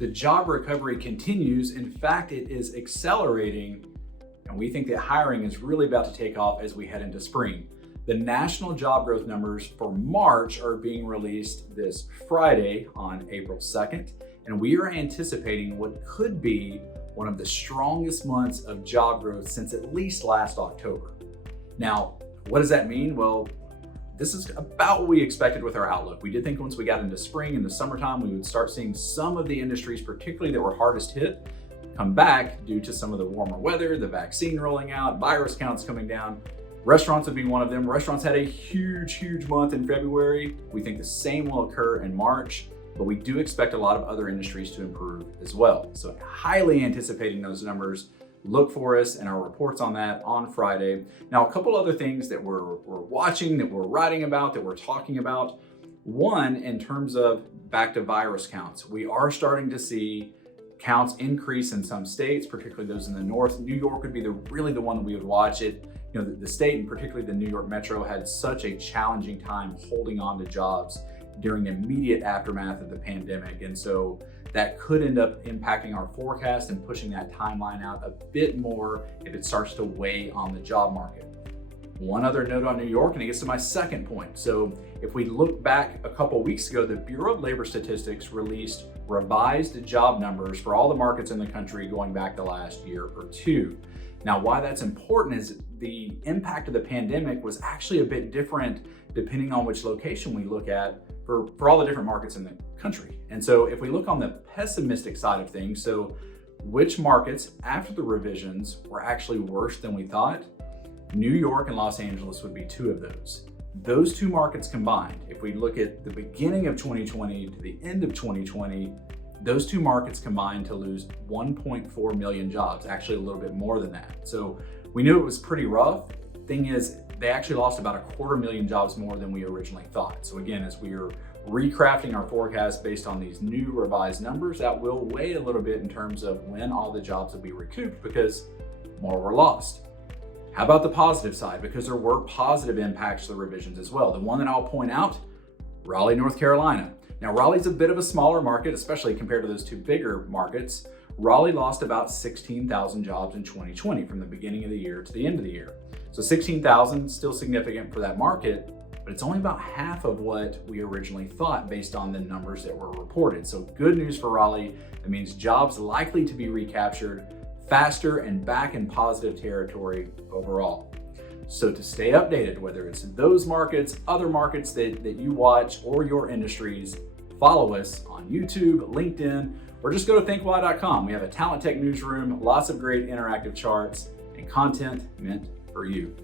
The job recovery continues. In fact, it is accelerating, and we think that hiring is really about to take off as we head into spring. The national job growth numbers for March are being released this Friday on April 2nd, and we are anticipating what could be one of the strongest months of job growth since at least last October. Now, what does that mean? Well, this is about what we expected with our outlook. We did think once we got into spring and the summertime, we would start seeing some of the industries, particularly that were hardest hit, come back due to some of the warmer weather, the vaccine rolling out, virus counts coming down. Restaurants would be one of them. Restaurants had a huge month in February. We think the same will occur in March, but we do expect a lot of other industries to improve as well. So highly anticipating those numbers. Look for us and our reports on that on Friday. Now, a couple other things that we're watching, that we're writing about, that we're talking about. One, in terms of back to virus counts, we are starting to see counts increase in some states, particularly those in the north. New York would be really the one that we would watch it. You know, the state, and particularly the New York Metro, had such a challenging time holding on to jobs during the immediate aftermath of the pandemic. And so that could end up impacting our forecast and pushing that timeline out a bit more if it starts to weigh on the job market. One other note on New York, and it gets to my second point. So if we look back a couple weeks ago, the Bureau of Labor Statistics released revised job numbers for all the markets in the country going back the last year or two. Now, why that's important is the impact of the pandemic was actually a bit different depending on which location we look at for all the different markets in the country. And so if we look on the pessimistic side of things, so which markets after the revisions were actually worse than we thought, New York and Los Angeles would be two of those. Those two markets combined, if we look at the beginning of 2020 to the end of 2020, those two markets combined to lose 1.4 million jobs, actually a little bit more than that. So we knew it was pretty rough. Thing is, they actually lost about 250,000 jobs more than we originally thought. So again, as we are recrafting our forecast based on these new revised numbers, that will weigh a little bit in terms of when all the jobs will be recouped because more were lost. How about the positive side? Because there were positive impacts to the revisions as well. The one that I'll point out, Raleigh, North Carolina. Now, Raleigh's a bit of a smaller market, especially compared to those two bigger markets. Raleigh lost about 16,000 jobs in 2020 from the beginning of the year to the end of the year. So 16,000 still significant for that market, but it's only about half of what we originally thought based on the numbers that were reported. So good news for Raleigh. That means jobs likely to be recaptured faster and back in positive territory overall. So to stay updated, whether it's those markets, other markets that you watch, or your industries, follow us on YouTube, LinkedIn, or just go to ThinkWhy.com. We have a talent tech newsroom, lots of great interactive charts, and content meant for you.